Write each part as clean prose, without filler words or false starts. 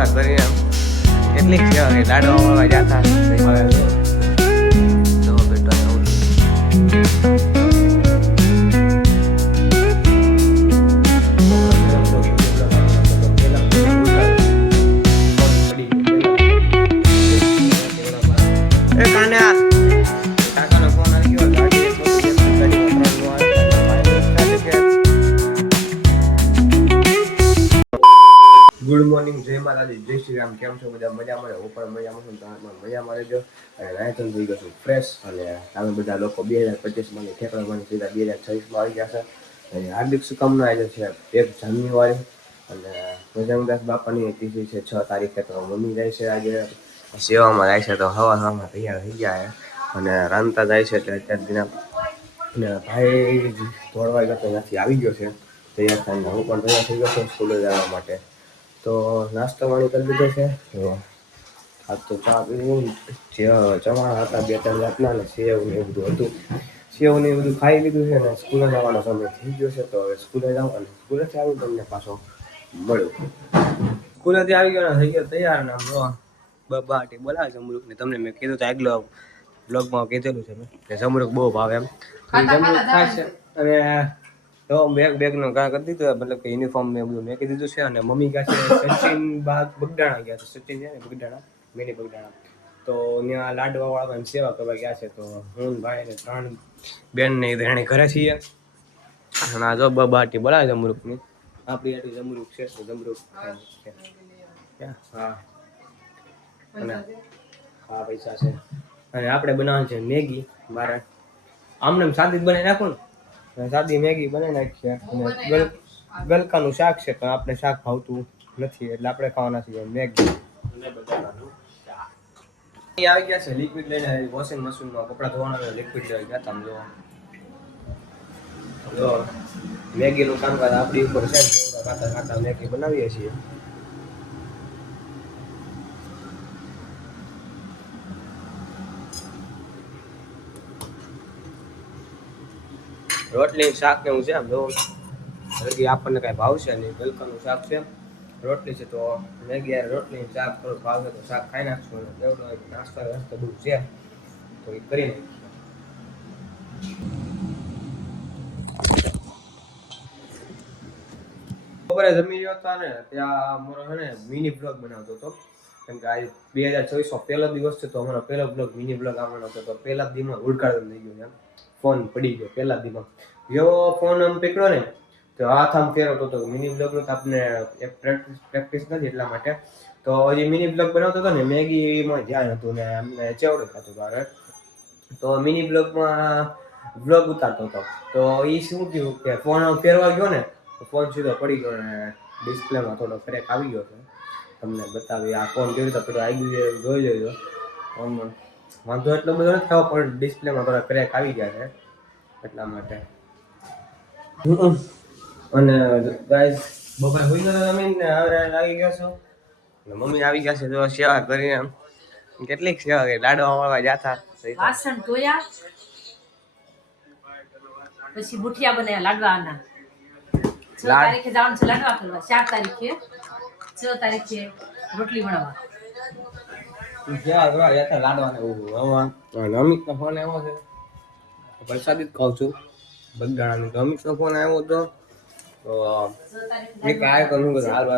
સેવા કરીને કેટલીક સેવા કરી લાડવા જતા તો બેટા ગુડ મોર્નિંગ, જય માતાજી, જય શ્રી રામ. કેમ છો બધા? મજામાં? હું પણ મજામાં છું. મજામાં રહેજો. અને રાયતન થઈ ગયો છું ફ્રેશ. અને તમે બધા લોકો 2025 ની ઠેકડામાં સીધા 2026 આવી ગયા છે. અને હાર્દિક શુભકામના આજે છે 1 જાન્યુઆરી. અને ભજનદાસ બાપાની તિથિ છે 6 તારીખે. તો મમ્મી જાય છે આજે સેવામાં જાય છે, તો હવામાં તૈયાર થઈ ગયા છે. અને રાંધતા જાય છે એટલે અત્યાર દિના. અને ભાઈ દોડવા ગયો તો ત્યાંથી આવી ગયો છે તૈયાર થઈને. હું પણ તૈયાર થઈ ગયો છું સ્કૂલે જવા માટે. તો નાસ્તો પાણી કરી લીધો છે. તો આ તો ચા પીવું, જે ચવાણા હતા 2-3 જાતના, અને સેવ ને એવું બધું હતું. સેવ ને એવું બધું ખાઈ લીધું છે. અને સ્કૂલે જવાનો સમય થઈ ગયો છે, તો હવે સ્કૂલે જાઉં. અને સ્કૂલેથી આવું તમને પાછો મળ્યું. સ્કૂલેથી આવી ગયો ને થઈ ગયો તૈયાર. ને આમ જો બબાટી બોલાવે જમરૂખ ને. તમને મેં કીધું તો આગલો બ્લોગમાં કીધેલું છે મેં કે જમરૂખ બહુ ભાવે એમ. જમરૂખ ખાય છે. અને તો બેગ નો કાં કરી દીધું, મતલબ કે યુનિફોર્મ ને બધું મેં કીધું છે. અને મમ્મી ગયા છે સચિન બાગ બગડાણા ગયા છે. સચિન છે ને બગડાણા, મિની બગડાણા. તો ત્યાં લાડવા વાળાને સેવા કરવા ગયા છે. તો હું ભાઈ ને 3 બેન ને એને ઘરે છીએ. અને આ જો બબાટી બોલાવે જમરૂખની. આપણી આટલી જમરૂખ છે તો જમરૂખ હા. અને હા પૈસા છે. અને આપણે બનાવવાનું છે મેગી. મારે આમને સાદી જ બનાવી નાખું ને, સાદી મેગી બનાવી નાખીએ. અને ગલકાનું શાક છે, તો આપણે શાક ભાવતું નથી એટલે આપણે ખાવાના છીએ મેગી. આવી ગયા છે લિક્વિડ લઈને. વોશિંગ મશીનમાં કપડાં ધોવાના લિક્વિડ લઈ ગયા તમે જો મેગીનું કામકાજ આપણી ઉપર છે. ખાતા ખાતા મેગી બનાવીએ છીએ. રોટલી શાક ને એવું છે. આમ જો હજી આપણને કઈ ભાવશે નહીં. ગલકાનું શાક છે, રોટલી છે. તો મેગી રોટલી શાક થોડું ભાવશે તો શાક ખાઈ નાખશું. એવડો નાસ્તા રસ્તો બધું છે તો એ કરી નાખીએ. બપોરે જમી રહ્યો હતા ને ત્યાં મારો છે ને મિની બ્લોગ બનાવતો હતો. કેમ કે આજે 2026 પહેલો દિવસ છે, તો અમારો પહેલો બ્લોગ મિની બ્લોગ આવવાનો હતો. તો પહેલા દીમાં ઉડકાળો થઈ ગયો એમ. ફોન પડી ગયો પહેલા દીમાં. જેવો ફોન આમ પકડ્યો ને તો હાથ આમ ફેરવતો હતો. મિની બ્લોગ નો આપણે એક પ્રેક્ટિસ નથી એટલા માટે. તો હજી મિની બ્લોગ બનાવતો હતો ને મેગીમાં ધ્યાન હતું ને અમને ચેવડો થતો હતો. તો મિની બ્લોગમાં બ્લોગ ઉતારતો હતો. તો એ શું થયું કે ફોન ફેરવા ગયો ને, ફોન સીધો પડી ગયો ને ડિસ્પ્લેમાં થોડો ક્રેક આવી ગયો છે. તમને બતાવી આ ફોન કેવી રીતે પેલો આવી ગયો જોઈ લેજો. ફોનમાં વાંધો એટલો બધો નથી થયો, પણ ડિસ્પ્લેમાં થોડા ક્રેક આવી ગયા છે એટલા માટે. અને ગાઈસ બપોરે હોઈ ગયો જમીન ને હવે આવી ગયા છો. મમ્મી આવી ગયા છે તો સેવા કરીને કેટલીક સેવા કરી લાડવા વાળવા જાતા. વાસણ ધોયા, પછી મુઠિયા બનાવ્યા લાડવાના. 6 તારીખે જવાનું છે લાડવા કરવા. 4 તારીખે 6 તારીખે રોટલી બનાવવા. સેવા કરવા જતા લાડવા ને એવું. અમિત નો ફોન આવ્યો છે. પ્રસાદી જ ખાઉં છું બગડાણાની. તો અમિત નો ફોન આવ્યો હતો તો મેં કાંઈ કરું કે હાલ હું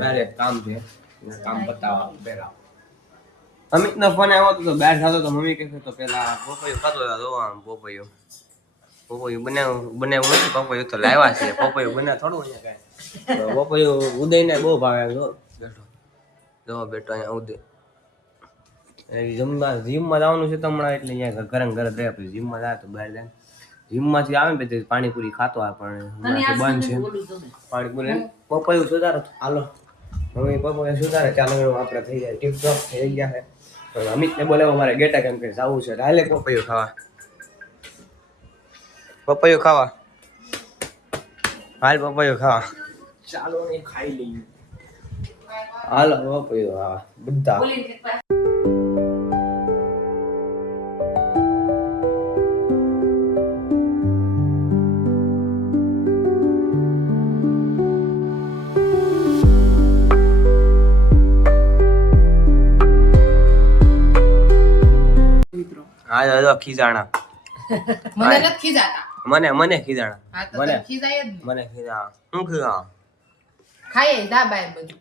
ડાયરેક્ટ કામ છે, કામ બતાવવા પહેલા. અમિત નો ફોન આવ્યો હતો તો બહાર થતો તો મમ્મી કહે તો પેલા પોપૈયું ખાતો હતો. પોપૈયું બનાવ્યું નથી. પોપૈયું તો લાવ્યા છે. પોપૈયું બને થોડું અહીંયા કાંઈ. પોપૈયું ઉદયને બહુ ભાવે. જો બેટો અહીંયા ઉદય જીમમાં જવાનું છે તો હમણાં એટલે અહીંયા ઘરે ઘરે રહે. પછી જીમમાં જાય તો બહાર જાય. જીમમાંથી આવે ને પછી પાણીપુરી ખાતો હોય, પણ બંધ છે પાણીપુરી. પપૈયું સુધારો હાલો મમ્મી પપૈયું સુધારે. ચાલો આપણે થઈ જાય ટીપટોપ થઈ ગયા છે. પણ અમિતને બોલાવો મારે ગેટા કેમ કે જવું છે. હાલે પપૈયું ખાવા, પપૈયું ખાવા હાલ પપૈયું ખાવા. ચાલો ને ખાઈ લઈએ. હાલો પપૈયું ખાવા બધા. જો ખીજાણા મને નથી ખીજાતા. મને ખીજાણા હા તો મને તને ખીજાય જ ને. મને ખીજાણા હું ખીજાણા ખાઈએ જા બહાર બધું.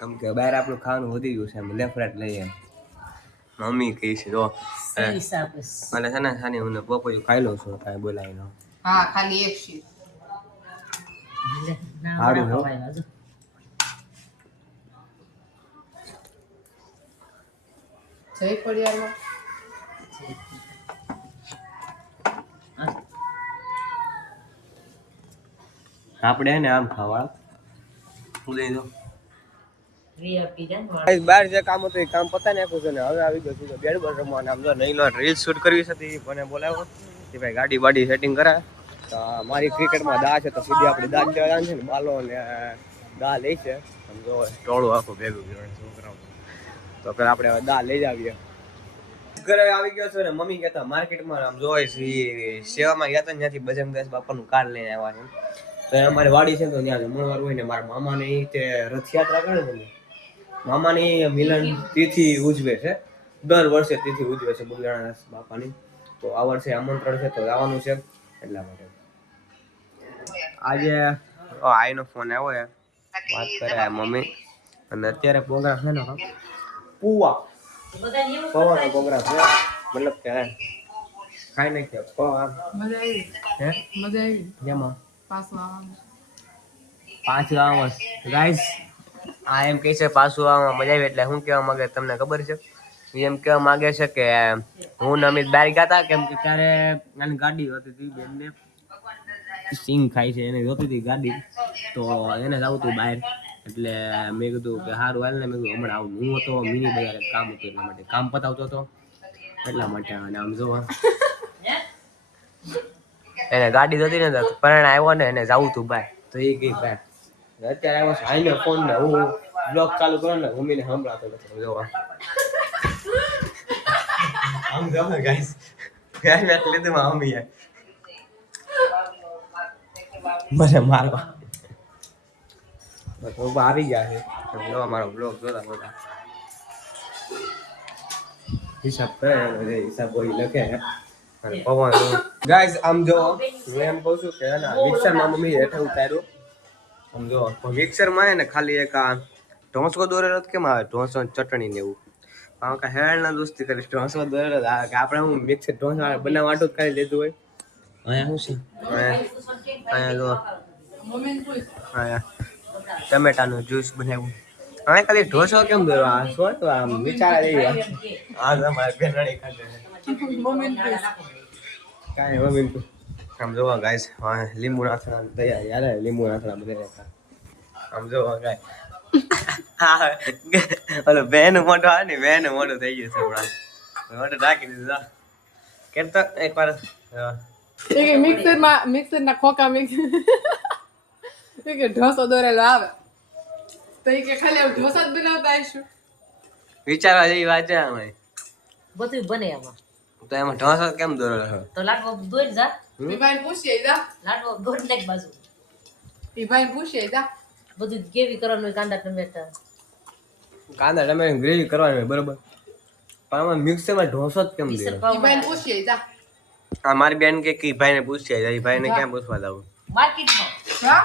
કેમ કે બહાર આપણું ખાવાનું વધી ગયું છે એમ લેફ્ટ રાઈટ લઈએ મમ્મી કહે છે જો સહી સાબસ. અને છે ને સાની હું પપૈયું ખાઈ લઉં છું કાંઈ બોલાય ન હા ખાલી એક શીટ. લે, ના સારું હો. વડાપાવ આવ્યા, જો. જય ખોડિયારમાં. હા. આપણે હે ને આમ ખાવા લઈ દો VIP જાય ને વાળા. બહાર જે કામ હતું એ કામ પતાવી નાખ્યું છે ને હવે આવી ગયો છું બેડ પર રમવાના આમ જો નહીં રીલ શૂટ કરવી હતી મને બોલાવ્યો કે ભાઈ ગાડી બાડી સેટિંગ કરાય તો મારી ક્રિકેટમાં દા છે તો સીધી આપણે દા લેવા જવાનું છે ને બાલો ને દા લઈ છે સમજો ટોળું આખું ભેગું કર્યું છોકરાઓ તો કે આપણે હવે દા લઈ જ આવીએ ઘરે આવી ગયો છે ને મમ્મી કહેતા માર્કેટમાં આમ જોઈ સેવામાં ગયા હતા ને ત્યાંથી બજરંગદાસ બાપાનું કાર્ડ લઈને આવ્યા છે તો અમારી વાડી છે તો ત્યાં જમણવાર હોય ને મારા મામાને એ તે રથયાત્રા કરે ને મામાની મિલન તિથિ ઉજવે છે દર વર્ષે તિથિ ઉજવે છે બુગડાણા બાપાની તો આ વર્ષે આમંત્રણ છે તો આવવાનું છે એટલા માટે આજે આઈનો ફોન આવ્યો છે વાત કરે મમ્મી અને અત્યારે પ્રોગ્રામ છે ને પુવા બધાને એવું પવાનો કરતા પ્રોગ્રામ છે મતલબ કે ખાઈ નાખ્યો પવા મજા આવી. હે મજા આવી. જેમાં પાછું આવવાનું. પાછું આવવાનું ગાઈસ આ એમ કહે છે પાછું આવવામાં મજા આવી એટલે શું કહેવા માંગે તમને ખબર છે એમ કહેવા માંગે છે કે હું ને અમિત બહાર ગયા હતા કેમ કે ત્યારે આની ગાડી હતી હતી બેનને સિંગ ખાય છે એને જોતી હતી ગાડી તો એને જ આવતું બહાર એટલે મેં કીધું કે સારું હાલ ને મેં કીધું હમણાં આવું હું હતો મિની બજાર કામ હતું એટલા માટે કામ પતાવતો હતો એટલા માટે અને આમ જોવા હે? એને ગાડી જોતી ને પરણે આવ્યો ને એને જવું તું ભાઈ તો એ કઈ ભાઈ અત્યારે આવ્યો છે આઈને ફોન ને હું બ્લોગ ચાલુ કરો ને મમ્મીને સંભળાતો હતો જોવા આમ જો ગાઈસ ગાઈસ મેં લીધું માં મમ્મી મને મારવા બસ ઉભા આવી ગયા છે જો મારો બ્લોગ જોતા જોતા હિસાબ કરે અને હિસાબ કોઈ લખે અને પવન ગાઈસ આમ જો હું એમ કહું છું કે ના મિક્સરમાં મમ્મી હેઠે ઉતાર્યું આમ જો મિક્સર માં હે ને ખાલી એક આ ઢોસો દોરેલો તો કેમ આવે ઢોસો ચટણી ને એવું આમ કા હેળ ના દોસ્તી કરી ઢોસો દોરેલો કે આપણે હું મિક્સર ઢોસો બનાવવા આટું જ ખાલી લીધું હોય અહીંયા શું છે અહીંયા જો મમ્મીને પૂછ. અહીંયા ટમેટાનું જ્યુસ બનાવ્યું હવે ખાલી ઢોસો કેમ દોરો આ શું તો આમ વિચાર રહી આ તમારે બેનણી ખાતે મમ્મીને પૂછ. કાંઈ મમ્મી આમ જોવા ગાઈસ લીંબુ નાખવાના તૈયાર યાર લીંબુ નાખવાના બધા આમ જોવા ગાય હા ઓલો બેન મોટો આવે ને બેન મોટો થઈ ગયો છે હમણાં મોટો રાખી દીધું કેમ તો એકવાર એ કે મિક્સરના ખોખા મિક્સ એ કે ઢોસો દોરેલો આવે તો એ કે ખાલી આવું ઢોસા જ બનાવતા આવીશું. વિચારવા જેવી વાત છે આમાં બધું બને આમાં તો એમાં ઢોસો કેમ દોરેલો છે તો લાડવો દોરી જા એ ભાઈને પૂછીએ જા. લાડવો દોરી નાખ બાજુ એ ભાઈને પૂછીએ જા. બધું કેવી કરવાનું હોય કાંદા ટમેટા કાંદા ટમેટાની ગ્રેવી કરવાની હોય બરોબર પણ આમાં મિક્સરમાં ઢોસો જ કેમ મિક્સર દે એ ભાઈને પાવ પૂછીએ જા. આ મારી બેન કે ઈ ભાઈને પૂછીએ એ ભાઈને ક્યાં પૂછવા જાવું માર્કેટમાં હા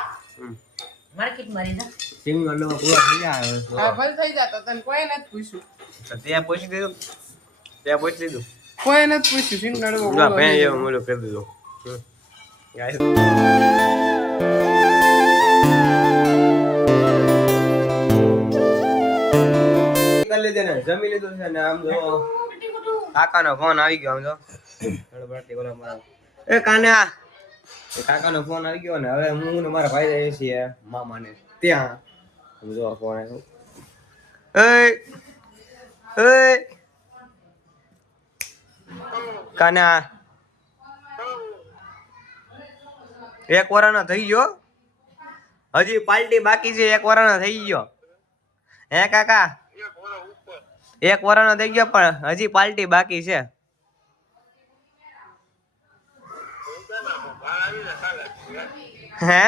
માર્કેટમાં રહી જા સિંગ અંડોમાં પૂરા થઈ ગયા હા ભલે થઈ જતો તને કોઈ નથી પૂછ્યું. ત્યાં પૂછી દીધું ત્યાં પૂછી દીધું કોઈ નથી પૂછ્યું સિંગડાડો ના ભાઈ એવું મોડું કરી દીધું ગાઈસ કરી લીધે ને જમી લીધું છે ને આમ જો કાકાનો ફોન આવી ગયો આમ જો ગણપતિ ઓલા મારા એ કાના એ કાકાનો ફોન આવી ગયો ને હવે હું ને મારા ભાઈ જઈએ છીએ મામાને ત્યાં આમ જો ફોન આવ્યો એ કાના એક વરાનો થઈ ગયો હજી પાર્ટી બાકી છે એક વરાનો થઈ ગયો હે કાકા એક વરાનો થઈ ગયો પણ હજી પાર્ટી બાકી છે હે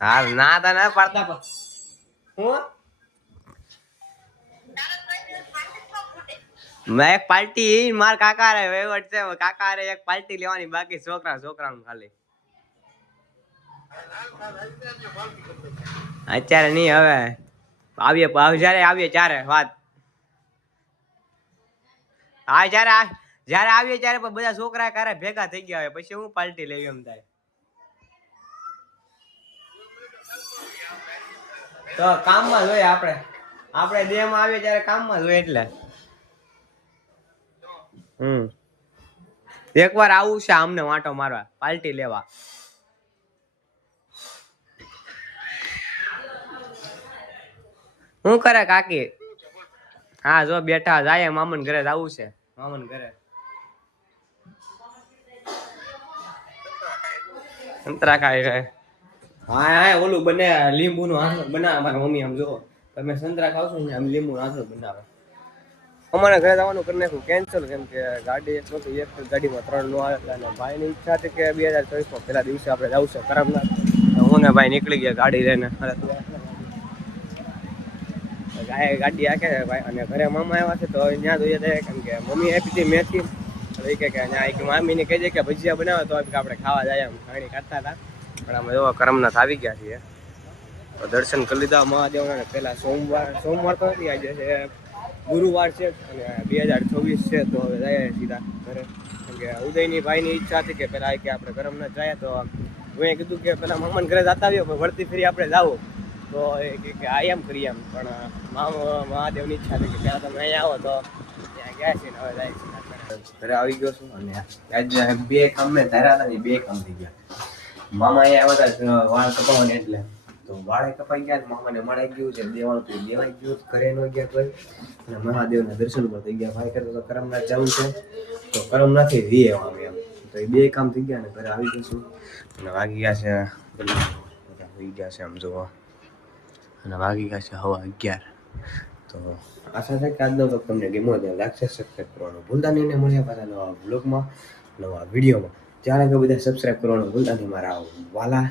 હા ના તા ના પાડતા હું મેં એક પાર્ટી માર કાકા રે વહીવટ છે કાકા રે એક પાર્ટી લેવાની બાકી છોકરાનું ખાલી અત્યારે નહીં હવે જયારે આવીએ ત્યારે વાત હા જયારે આવીએ ત્યારે પણ બધા છોકરા કારે ભેગા થઈ ગયા હોય પછી હું પાર્ટી લેવી એમ થાય તો કામમાં જોઈએ આપણે દેહમાં આવીએ ત્યારે કામમાં જોઈએ એટલે એકવાર આવું છે અમને વાંટો મારવા પાર્ટી લેવા શું કરે કાકી હા જો બેઠા જાય મામન ઘરે આવું છે મામન ઘરે સંતરા ખાય છે હા ઓલું બને લીંબુ નું આસળ બનાવે મારા મમ્મી આમ જો તમે સંતરા ખાવશો ને આમ લીંબુ નું આસળ બનાવે અમારે ઘરે જવાનું કરી નાખ્યું કેન્સલ કેમ કે ગાડી એક ગાડીમાં 3 નો આવે અને ભાઈની ઈચ્છા હતી કે 2024 પેલા દિવસે આપણે જવું છે કરમનાથ હું ને ભાઈ નીકળી ગયા ગાડી લઈને ગાડી આખે ભાઈ અને ઘરે મામા આવ્યા છે તો ત્યાં જોઈએ જાય કેમ કે મમ્મી આપી હતી મેથી તો કે ત્યાં મામીને કહી દે કે ભજીયા બનાવે તો આપણે ખાવા જાય એમ ઘણી કાઢતા હતા પણ અમે જો કરમનાથ આવી ગયા છીએ તો દર્શન કરી લીધા મહાદેવના પેલા સોમવાર તો નથી આજે છે ગુરુવાર છે અને 2024 છે તો હવે જાય સીધા ઘરે કેમ કે ઉદયની ભાઈની ઈચ્છા હતી કે પેલા કે આપણે કરમનાથ જાય તો મેં કીધું કે પેલા મામાને ઘરે જતા આવ્યો પણ વળતી ફરી આપણે જાવું તો એ કે આ એમ કરીએ એમ પણ મહાદેવની ઈચ્છા હતી કે પહેલાં તમે અહીંયા આવો તો ત્યાં ગયા છે ને હવે જાય છે ઘરે આવી ગયો છું અને આજે 2 કામ મેં ધાર્યા હતા ને 2 કામ થઈ ગયા મામા અહીંયા આવ્યા હતા વાળ કપાવવાને એટલે તો વાળે કપાઈ ગયા મામાને મળાઈ ગયું છે દેવાળું દેવાઈ ગયું ઘરે ન ગયા કોઈ અને મહાદેવના દર્શન પણ થઈ ગયા ભાઈ કરતો તો કરમનાથ જવું છે તો કરમનાથથી વી આવવાનું એમ તો એ 2 કામ થઈ ગયા ને ઘરે આવી ગયો છું અને વાગી ગયા છે બધા હોઈ ગયા છે આમ જોવા અને વાગી ગયા છે 11:30 તો આશા છે કે આજનો વખત તમને ગમ્યો હોય લાગશે સબસ્ક્રાઈબ કરવાનું ભૂલતા નહીં ને મળ્યા પાછા નવા વ્લોગમાં નવા વિડીયોમાં ત્યારે કે બધા સબસ્ક્રાઈબ કરવાનું ભૂલતા નહીં મારા વાલા